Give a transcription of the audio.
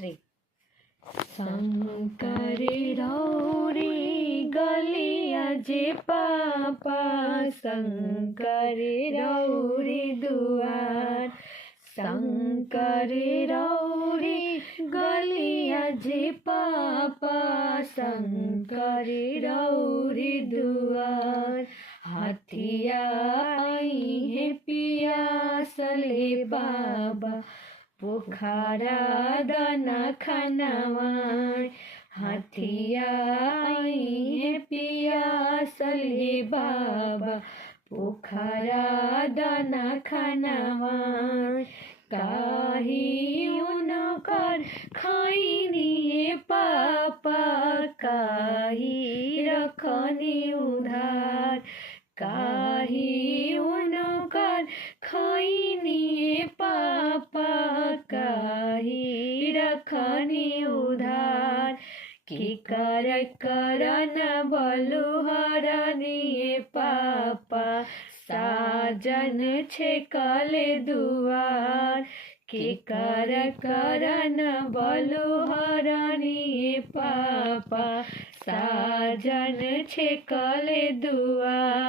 3 शंकरे रौरे गलिया जे पापा शंकरे रौरे दुआर शंकरे रौरे गलिया जे पापा शंकरे रौरे दुआर हाथिया आई है पियासले बाबा पोखरा दाना खानावार हाथिया आई है पियासले बाबा पोखरा दाना खानावार काही उनकर खाई निये पापा काही रखनी उधार काही उनकर खाई निये पापा काही रखनी उधार की करन बलुहरनिये पापा साजन छेकले दुआर की करन बलुहरनिये पापा साजन छेकले दुआर।